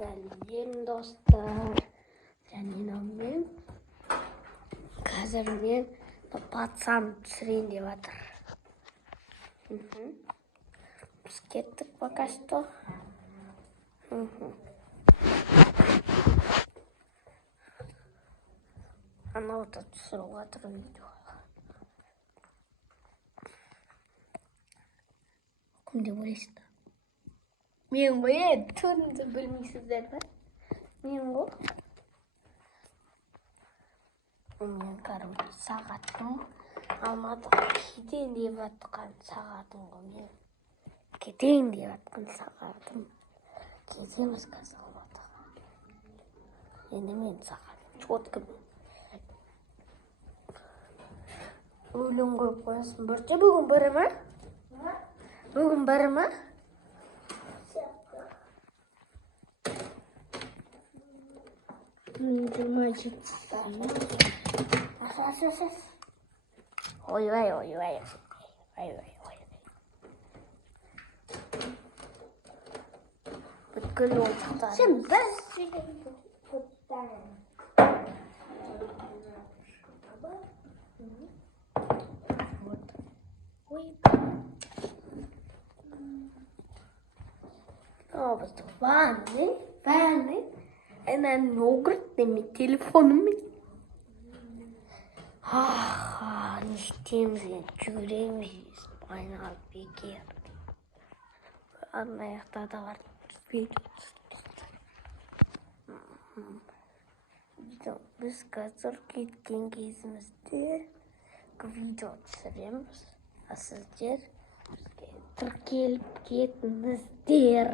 Сәлем достар, және мен қазір мен пацан түсірейін деп жатыр. Біз кеттік пока что. Анау да түсіріп жатыр видео. Кім деп ойлайсыздар? Мен ғой, түрімді білмейсіздер ба? Мен ғой. Мен кәдімгі сағаттың Алматыға кетейін деп жатқан сағатым ғой мен. Кетейін деп жатқан сағатым. Кетеміз қазір Алматыға. Енді мен сағатым четко. Өлең қойып қоясың. Бірде бүгін бірі ма? Бүгін бірі ма? Ой-ой. Бүткіл ойықтар. Сен бір сөйлейді. Бізді ванны. Әнән огырттеме телефонымен. Не істейміз, жүгіреміз, айналып бекер. Аяқта да бар видео түсірді. Біз қазір кеткен кезімізде видео түсіреміз. А сіздер тіркеліп кетіңіздер.